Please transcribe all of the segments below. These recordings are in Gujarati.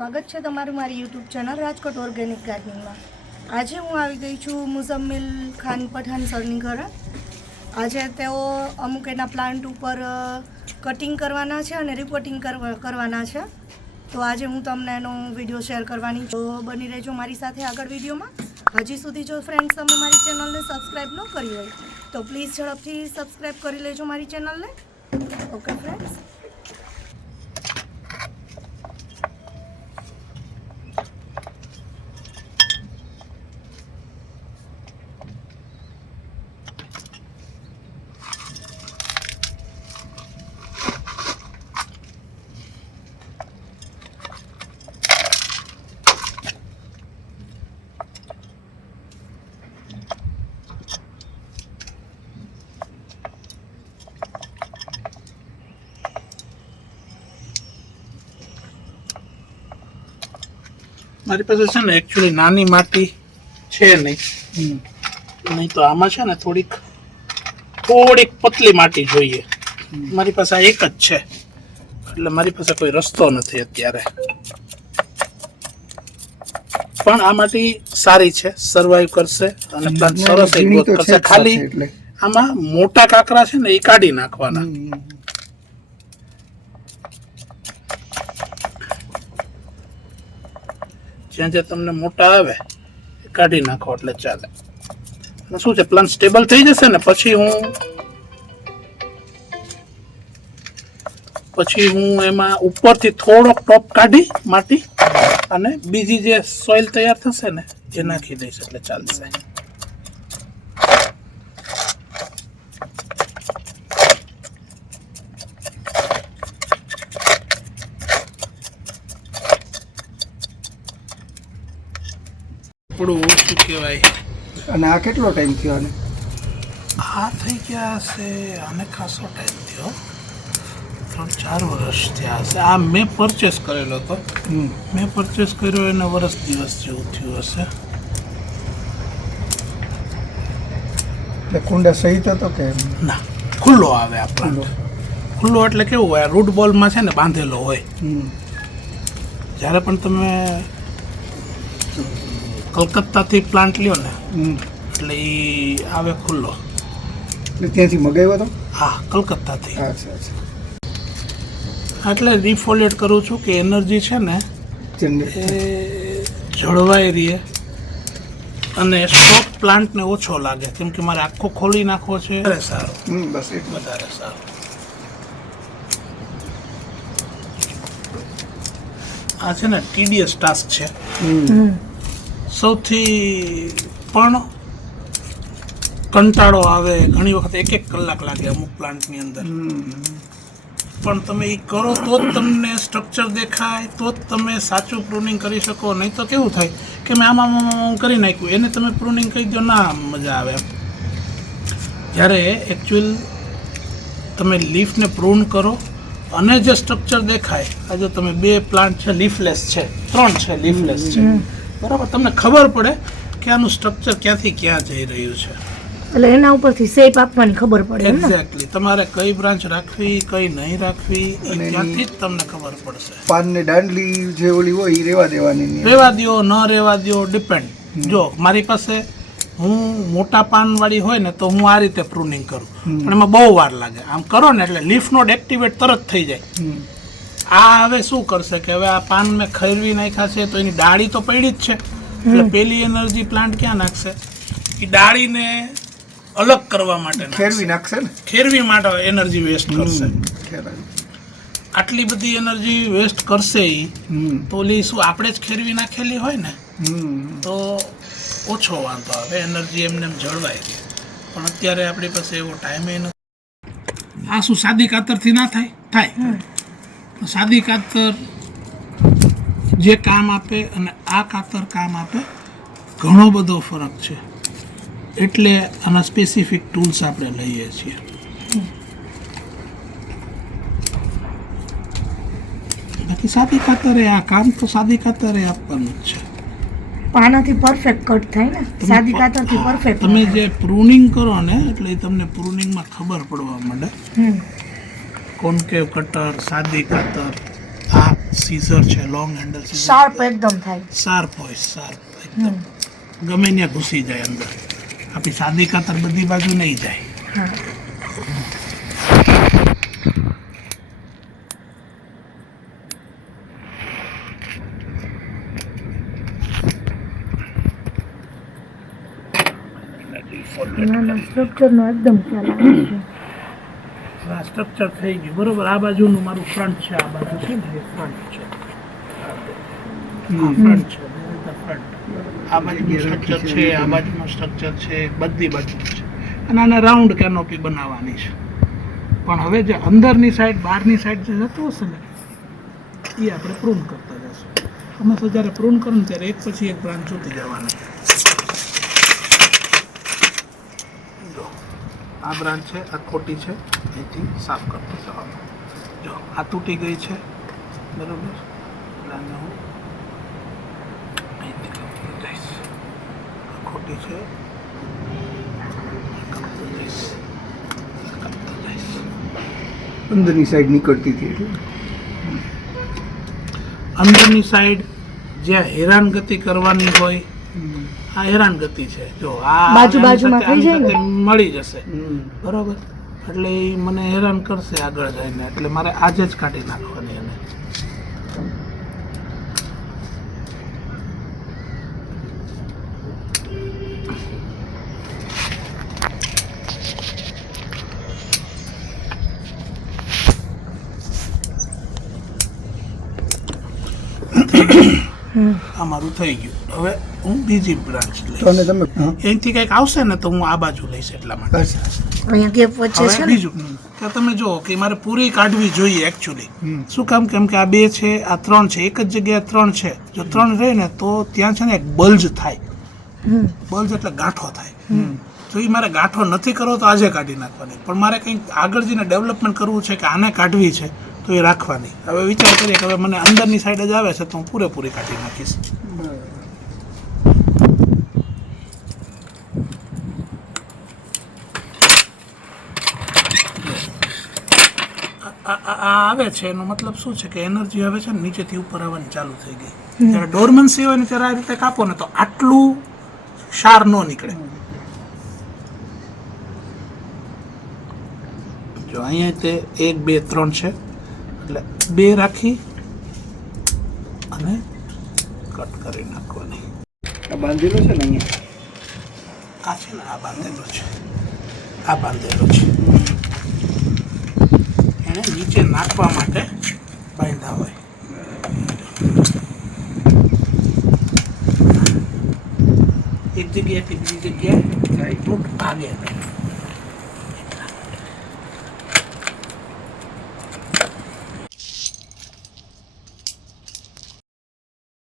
સ્વાગત છે તમારું મારી યુટ્યુબ ચેનલ રાજકોટ ઓર્ગેનિક ગાર્ડનિંગમાં। આજે હું આવી ગઈ છું મુઝમ્મિલ ખાન પઠાણ સરની ઘરે। આજે તેઓ અમુક એના પ્લાન્ટ ઉપર કટિંગ કરવાના છે અને રિપોર્ટિંગ કરવાના છે, તો આજે હું તમને એનો વિડીયો શેર કરવાની છું। તો બની રહેજો મારી સાથે આગળ વિડીયોમાં। હજી સુધી જો ફ્રેન્ડ્સ તમે મારી ચેનલને સબસ્ક્રાઈબ ન કરી હોય તો પ્લીઝ ઝડપથી સબસ્ક્રાઈબ કરી લેજો મારી ચેનલને। ઓકે ફ્રેન્ડ્સ, મારી પાસે છે ને એકચ્યુઅલી નાની માટી છે નહીં તો આમાં છે ને થોડીક પતલી માટી જોઈએ। મારી પાસે આ એક જ છે, એટલે મારી પાસે કોઈ રસ્તો નથી અત્યારે, પણ આ માટી સારી છે, સર્વાઈવ કરશે અને પ્લાન્ટ સરસ ગ્રોથ કરશે। ખાલી આમાં મોટા કાંકરા છે ને એ કાઢી નાખવાના। જ્યાં જ્યાં તમને મોટા આવે એ કાઢી નાખો એટલે ચાલે। અને શું છે, પ્લાન્ટ સ્ટેબલ થઈ જશે ને પછી હું એમાં ઉપરથી થોડોક ટોપ કાઢી માટી અને બીજી જે સોઇલ તૈયાર થશે ને એ નાખી દઈશ એટલે ચાલશે। થોડું ઓછું કહેવાય। અને આ કેટલો ટાઈમ થયો? આને આ થઈ ગયા હશે, આને ખાસો ટાઈમ થયો, 3-4 વર્ષ થયા હશે। આ મેં પરચેસ કરેલો હતો, મેં પરચેસ કર્યો એને વર્ષ દિવસ જેવું થયું હશે। એટલે કુંડા સહિત હતો કે ના, ખુલ્લો આવે આ પ્લાન્ટ। ખુલ્લો એટલે કેવું હોય, રૂટ બોલમાં છે ને બાંધેલો હોય। જ્યારે પણ તમે કલકત્તાથી પ્લાન્ટ લ્યો ને એટલે એ આવે ખુલ્લો। એટલે ત્યાંથી મગાવ્યો હતો? હા, કલકત્તાથી। અચ્છા અચ્છા। એટલે રિફોલિએટ કરું છું કે એનર્જી છે ને એ જળવાઈ રહે અને સ્ટોક પ્લાન્ટને ઓછો લાગે, કેમ કે મારે આખો ખોલી નાખવો છે। વધારે સારું, બસ એટલું વધારે સારું। આ છે ને ટીડીએસ ટાસ્ક છે, સૌથી પણ કંટાળો આવે। ઘણી વખત 1 કલાક લાગે અમુક પ્લાન્ટની અંદર, પણ તમે એ કરો તો જ તમને સ્ટ્રક્ચર દેખાય, તો જ તમે સાચું પ્રૂનિંગ કરી શકો। નહીં તો કેવું થાય કે મેં આમાં કરી નાખ્યું, એને તમે પ્રૂનિંગ કરી દો, ના મજા આવે। જ્યારે એકચ્યુઅલ તમે લીફને પ્રૂન કરો અને જે સ્ટ્રક્ચર દેખાય, આજે તમે 2 પ્લાન્ટ છે લીફલેસ છે, 3 છે લીફલેસ છે, બરાબર, તમને ખબર પડે કે આનું સ્ટ્રક્ચર ક્યાંથી ક્યાં જઈ રહ્યું છે, એટલે એના ઉપરથી શેપ આપવાની ખબર પડે। એક્ઝેક્ટલી તમારે કઈ બ્રાન્ચ રાખવી કઈ નહીં રાખવી એ ત્યાંથી જ તમને ખબર પડશે। પાનની દાંડલી જે ઓલી હોય એ રેવા દેવાની, રેવા દો ન રેવા દો ડિપેન્ડ। જો મારી પાસે હું મોટા પાન વાળી હોય ને તો હું આ રીતે પ્રૂનિંગ કરું, પણ એમાં બહુ વાર લાગે। આમ કરો ને એટલે લીફ નોડ એક્ટિવેટ તરત થઈ જાય। આ હવે શું કરશે કે હવે આ પાન મેં ખરવી નાખ્યા છે તો એની ડાળી તો પડી જ છે, એટલે પેલી એનર્જી પ્લાન્ટ ક્યાં નાખશે? એ ડાળીને અલગ કરવા માટે ખેરવી નાખશે ને, ખેરવી માટે એનર્જી વેસ્ટ કરશે। આટલી બધી એનર્જી વેસ્ટ કરશે એ તો ઓલી શું આપણે જ ખેરવી નાખેલી હોય ને તો ઓછો વાંધો આવે, એનર્જી એમને એમ જળવાય છે। પણ અત્યારે આપણી પાસે એવો ટાઈમ નથી। આ શું સાદી કાતરથી ના થાય? સાદી કાતર જે કામ આપે અને આ કાતર કામ આપે, ઘણો બધો ફરક છે। એટલે આના સ્પેસિફિક ટૂલ્સ આપણે લઈએ છીએ। બાકી સાદી કાતરે આ કામ તો સાદી કાતરે આપવાનું જ છે। પાનાથી પરફેક્ટ કટ થાય ને, સાદી કાતરથી પરફેક્ટ। તમે જે પ્રૂનિંગ કરો ને એટલે તમને પ્રૂનિંગમાં ખબર પડવા માંડે, કોન્કેવ કટર, સાદી કાતર, આ સીઝર છે, લોંગ હેન્ડલ સીઝર, શાર્પ એકદમ થાય. શાર્પ હોય, શાર્પ એકદમ, ગમે ત્યાં ઘૂસી જાય અંદર. આપણી સાદી કાતર બધી બાજુ નહીં જાય. હા. સ્ટ્રક્ચરનો એકદમ ખ્યાલ આવે છે. આ સ્ટ્રક્ચર થઈ ગયું બરોબર. આ બાજુનું મારું ફ્રન્ટ છે, આ બાજુ છે ને એ ફ્રન્ટ છે, ફ્રન્ટ છે, ફ્રન્ટ. આ બાજુનું સ્ટ્રક્ચર છે, આ બાજુનું સ્ટ્રક્ચર છે, બધી બાજુ છે. અને આને રાઉન્ડ કેનોપી બનાવવાની છે. પણ હવે જે અંદરની સાઈડ, બહારની સાઈડ જે જતું હશે ને એ આપણે પ્રૂન કરતા જશું. અમે તો જ્યારે પ્રૂન કરો ને ત્યારે એક પછી એક બ્રાન્ચ જોતી જવાની. આ બ્રાન્ચ છે, આ ખોટી છે, અહીંથી સાફ કરતો જવાનું. જો આ તૂટી ગઈ છે બરાબર, એટલે આને હું અહીંથી કાપતો જઈશ. આ ખોટી છે, કાપતો જઈશ, કાપતો જઈશ. અંદરની સાઈડ નીકળતી હતી એટલે અંદરની સાઈડ જ્યાં હેરાનગતિ કરવાની હોય, આ હેરાનગતિ છે. જો આ બાજુમાં થઈ જાય ને? મળી જશે બરોબર. એટલે એ મને હેરાન કરશે આગળ જઈને, એટલે મારે આજે જ કાઢી નાખવાની એને. આ મારું થઈ ગયું. હવે હું બીજી બ્રાન્ચ તો લઈશ. અને તમે અહીંથી કંઈક આવશે ને તો હું આ બાજુ લઈશ એટલા માટે. અહીંયા ગેપ વચ્ચે હવે છે ને. બીજું કે તમે જુઓ કે મારે પૂરી કાઢવી જોઈએ એકચ્યુઅલી. શું કામ? કેમ કે આ 2 છે, આ 3 છે, એક જ જગ્યાએ 3 છે. જો 3 રહે ને તો ત્યાં છે ને એક બલ્જ થાય. બલ્જ એટલે ગાંઠો થાય. જો એ મારે ગાંઠો નથી કરવો તો આજે કાઢી નાખવાની. પણ મારે કંઈક આગળ જઈને ડેવલપમેન્ટ કરવું છે કે આને કાઢવી છે તો એ રાખવાની. હવે વિચાર કરીએ કે હવે મને અંદરની સાઈડ જ આવે છે તો હું પૂરેપૂરી કાઢી નાખીશ. આ આવે છે એનો મતલબ શું છે કે એનર્જી હવે છે ને નીચેથી ઉપર આવવાની ચાલુ થઈ ગઈ. જ્યારે ડોરમન્સી હોય ને ત્યારે આ રીતે કાપો ને તો આટલું ક્ષાર ન નીકળે. જો અહીંયા તે 1 2 3 છે એટલે 2 રાખી અને કટ કરી નાખવાની. આ બાંધેલો છે ને અહીંયા, આ છે ને આ બાંધેલો છે, આ બાંધેલો છે. એને નીચે નાખવા માટે બાંધ્યા હોય. એક જગ્યાએથી બીજી જગ્યાએ ટૂંક ભાગે નહીં.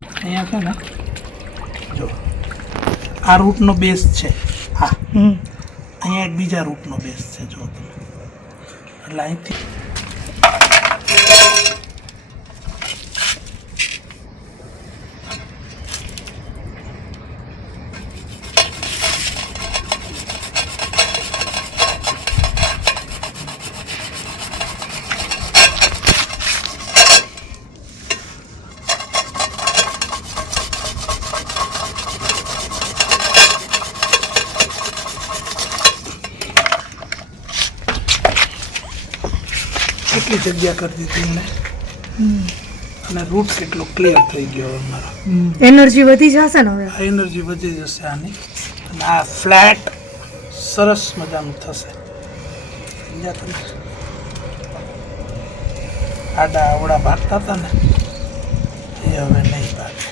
અહીંયા છે ને જો આ રૂટનો બેઝ છે, આ અહીંયા એક બીજા રૂટનો બેઝ છે. જો તમે એટલે અહીંથી કેટલી જગ્યા કરી દીધી મેં, અને રૂટ કેટલો ક્લિયર થઈ ગયો હવે મારો. એનર્જી વધી જશે ને હવે. આ એનર્જી વધી જશે આની, અને આ ફ્લેટ સરસ મજાનું થશે. સમજ્યા તમે? આડા આવડા ભાગતા હતા ને એ હવે નહીં ભાગે.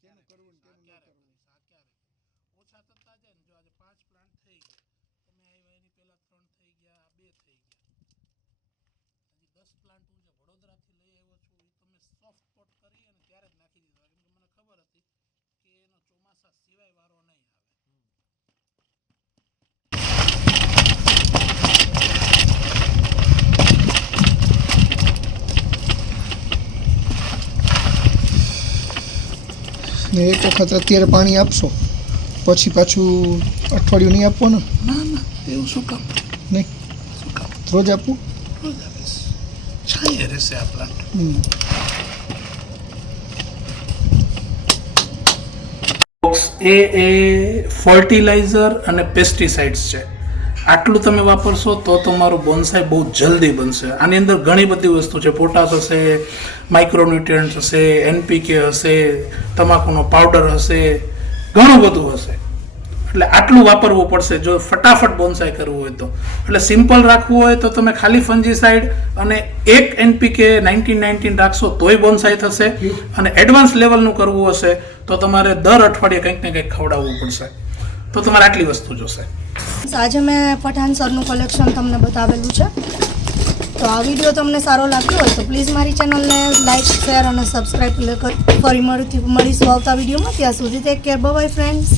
ક્યારે કરીશ, આ ક્યારે કરીશ, આ ક્યારે કરીશ. ઓછા થતા જાય ને. જો આજે 5 પ્લાન્ટ થઈ ગયા, તમે આવ્યા એની પહેલા 3 થઈ ગયા, આ 2 થઈ ગયા, હજી 10 પ્લાન્ટ હું જે વડોદરાથી લઈ આવ્યો છું એ તમે સોફ્ટ પોટ કરી અને ત્યારે જ નાખી દીધા, કેમ કે મને ખબર હતી કે એનો ચોમાસા સિવાય વારો નહીં આવે. ને એક વખત અત્યારે પાણી આપશો પછી પાછું અઠવાડિયું નહીં આપવાનું? ના ના, એવું શું કામ? નહીં, શું કામ? રોજ આપવું? રોજ આપીશ. છાંયે રહેશે આ પ્લાન્ટ. એ ફર્ટિલાઇઝર અને પેસ્ટિસાઇડ્સ છે. આટલું તમે વાપરશો તો તમારું બોન્સાઈ બહુ જલ્દી બનશે. આની અંદર ઘણી બધી વસ્તુ છે. પોટાશ હશે, માઇક્રોન્યુટ્રિયન્ટ હશે, NPK હશે, તમાકુનો પાવડર હશે, ઘણું બધું હશે. એટલે આટલું વાપરવું પડશે જો ફટાફટ બોન્સાઈ કરવું હોય તો. એટલે સિમ્પલ રાખવું હોય તો તમે ખાલી ફંજીસાઇડ અને એક NPK 1919 રાખશો તોય બોન્સાઈ થશે. અને એડવાન્સ લેવલનું કરવું હશે તો તમારે દર અઠવાડિયે કંઈક ને કંઈક ખવડાવવું પડશે. તો તમારે આટલી વસ્તુ જોશે. આજે મેં પઠાણ સરનું કલેક્શન તમને બતાવેલું છે. તો આ વિડીયો તમને સારો લાગ્યો હોય તો પ્લીઝ મારી ચેનલને લાઇક, શેર અને સબસ્ક્રાઈબ ફરી મળીશું આવતા વિડીયોમાં. ત્યાં સુધી ટેક કેર, બાય ફ્રેન્ડ્સ.